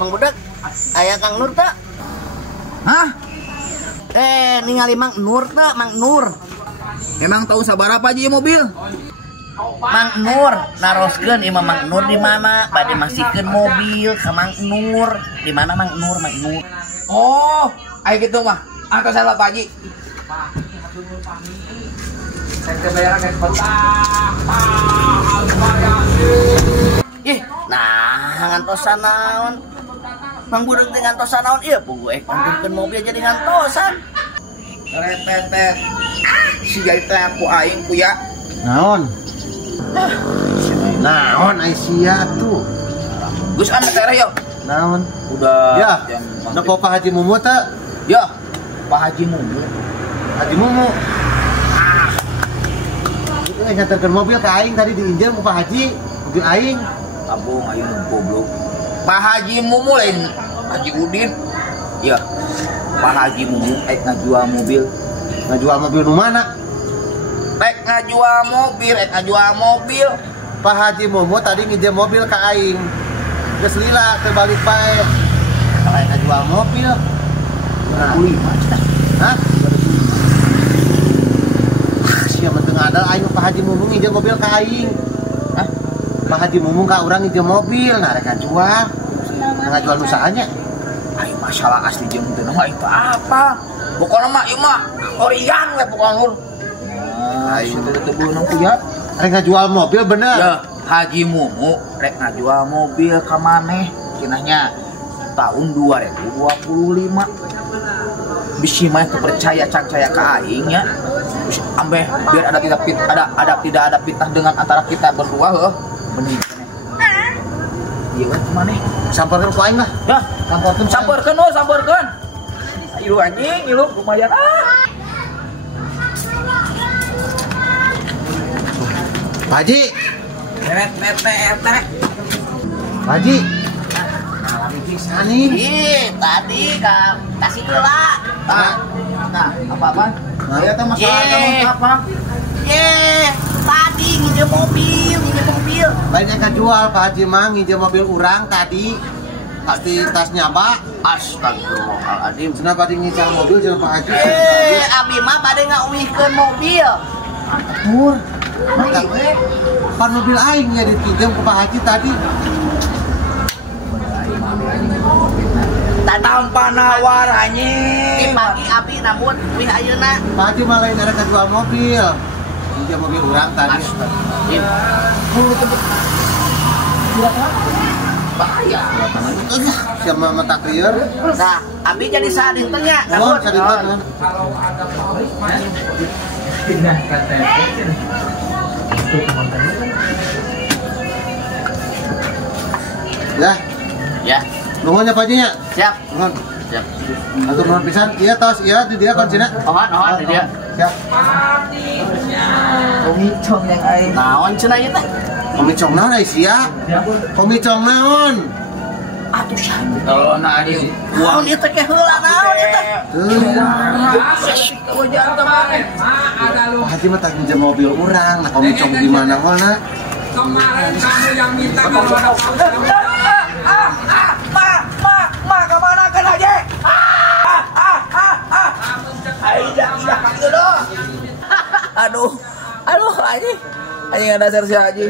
Mang Budak, aya Kang Nur tak? Hah? Ningali Mang Nur tak, Mang Nur. Emang tahu sabaraha aja ya mobil? Mang Nur, naroskeun imam Mang Nur di mana? Bade masihkeun mobil ke Mang Nur. Di mana Mang Nur, Mang Nur? Oh, ayo gitu mah. Angkat salah Pak Haji. Nah, ngantosan naon? Mang Budak teh ngantosan naon? Ieu puguh ngantikeun mobil jadi ngantosan. Repetet. Si jadi teh aku aing kuya. Naon? Naon Aisyah tuh? Gus anu teh yo. Naon? Udah Ya. jam Nepo Pak Haji Mumu teh? Ya. Pak Haji Mumu. Haji Mumu. Itu nganterkeun mobil ke aing tadi diinjil ku Pak Haji. Mobil aing. Abung aing goblok. Pak Haji Mumu lain Haji Udin. Ya. Pak Haji Mumu ngajual mobil. Ngajual mobil nu mana? ngajual mobil. Pak Haji Mumu tadi nginjem mobil ke aing. Geus lila terbalik bae. Kalau ngajual mobil. Nah, hah? Siapa teu ngadal aing Pak Haji Mumu nginjem mobil ke aing. Hah? Pak Haji Mumu ka urang nginjem mobil, nah rek ngajual. Ngajual usahanya. Ayo masalah asli jeung teu mah itu apa? Pokokna mah ieu mah orian we pokona Nur. Ayo teu beunang kuya. Rek ngajual mobil bener. Ya, Haji Mumu rek ngajual mobil ka maneh cenahnya tahun 2025. Bisi mah teu percaya caya ka aing nya. Ambeh biar tidak ada fitnah dengan antara kita berdua heuh. Bener. Ieu we maneh. Samparkeun ku aing lah. Ya, sampeurkeun. Ilu anjing, ilu lumayan Pak Haji. Net. Pak Haji. Alami pisan nih. Ih, tadi kasih heula. Nah, apa-apa? Saya teh masalah apa? Tadi nginjem mobil. Lainnya jual Pak Haji mah nginjem mobil urang tadi. Pasti tasnya Pak. Astagfirullahaladzim. Cenah bade nginjem mobil jeung Pak Haji. Abi mah bade ngauwihkeun mobil. Atur. Mata pan mobil aing ya dipinjam ke Pak Haji tadi. Tanpa nawar anjing. Pagi abi namun wih ayeuna. Pak Haji mah lain ada jual mobil. Nginjem mobil urang tadi. Bahaya. Sama mata krieur. Nah, abi jadi sadin teh nya. Oh, sadin. Ya. Nuhun ya Pak Haji nya. Siap. Nuhun. Siap. Atur nuhun pisan. Iya tos, iya di dia kan cenah. Ohon di dia. Siap. Komicong yang aing. Naon cenah ieu teh? Komicong naon Aisyah? Komicong naon? Atuh sah. Oh, nah ieu. Naon ieu teh heula naon ieu teh? Pak Haji mah tak pinjam mobil urang, nah komicong di mana-mana. Kemarin kamu yang minta kalau ada Ma kemana kan aja? Aduh, Haji. Haji nggak dasar si Haji.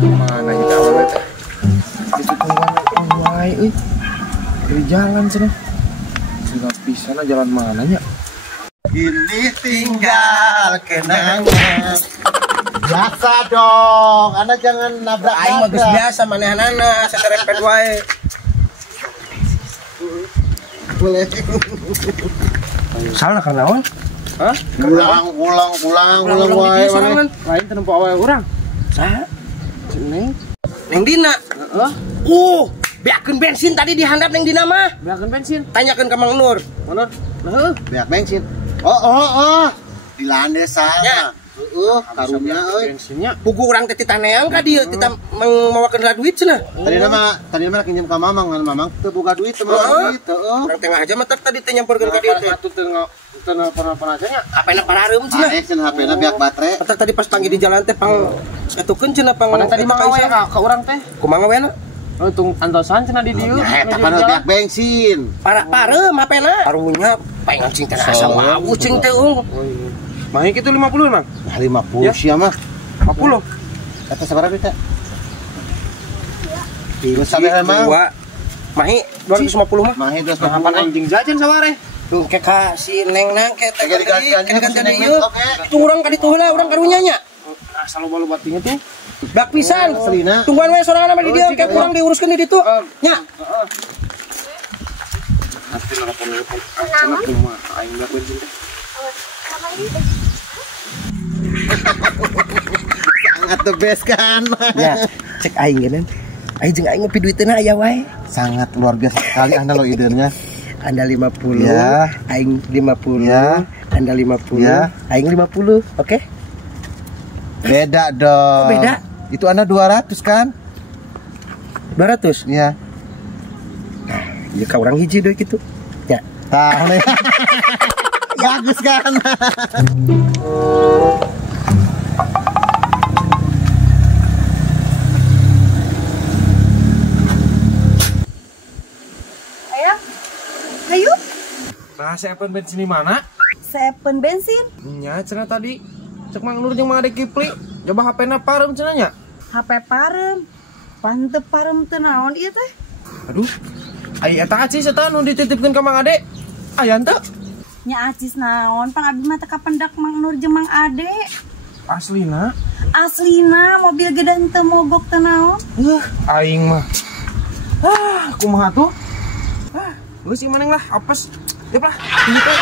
Mana yang jauh itu? Itu tungguan dari jalan sana. Sudah bisa lah jalan mananya? Ini tinggal kenangan. Biasa dong, Anda jangan nabrak. Aing mah geus biasa manehna saserempet wae. Boleh. Salah karena naon? Hah? Ulang wae maneh. Lain tempo wae urang. Saha? Neng Dina. Beakeun bensin tadi dihandap Neng Dina mah. Beakeun bensin. Tanyakeun ka Mang Nur. Mana? Nah, beak bensin. Oh. Di landes sana. Karunya bensinnya. Pugu urang teh titaneang ka dieu kita mawakeun duit cenah. Tadi nama kinjem ka Mamang, Mamang teu boga duit teh duit. Urang tengah aja mah tadi teh nyamperkeun ka dieu teh. Atuh teu pernah cenah. HP-na parareum cenah. Cenah HP-na beak baterai. Patak tadi pas panggil di jalan teh pang atukeun cenah pang. Pada tadi mangawe ka urang teh. Kumaha we na? Oh, tung antosan cenah di dieu. Eta kan beak bensin. Pareum HP-na. Karunya paengan cing teh asa mau cing teh Mahi kitu 50 Mang. Nah, 50 sia mah. 50. Kata sabaraha duit teh? Terus sampai mah. Mahi 250 mah. Mahi 250 anjing jajan saware. Tuh ke ka si Neng nang ke teh Ganti ieu. Itu urang ka ditu heula urang karunya nya. Asal loba batinya tuh. Bak pisan. Selina. Tungguan we sorangan mah di dieu ke kurang diuruskeun di ditu. Nya. Sangat the best kan. Ya, cek aing geunan. Aing jeung aing ngopi duitna aya wae. Sangat luar biasa sekali Anda lo idenya. Anda 50, ya. Aing 50, ya. Anda 50, ya. Aing 50, oke? Beda dong. Oh, beda? Itu Anda 200 kan? 200? Iya. Ya ka urang hiji deui kitu. Ya. Tah. Bagus kan? Ayo. Nah, sepen bensin di mana? Sepen bensin. Nya, cenah tadi. Cek Mang Nur jeung Mang Ade Kipli. Coba HP-na parem cenah nya. HP parem. Panteu parem teu naon ieu teh? Aduh. Ai eta acis eta nu dititipkeun ka Mang Ade. Aya henteu? Nya acis naon? Pang abdi mah teu kapendak Mang Nur jeung Mang Ade. Aslina. Aslina mobil gede teu mogok teu naon? Aing mah. Kumaha tuh? Geus ieu maneh lah apes. Dep lah. Ieu teh.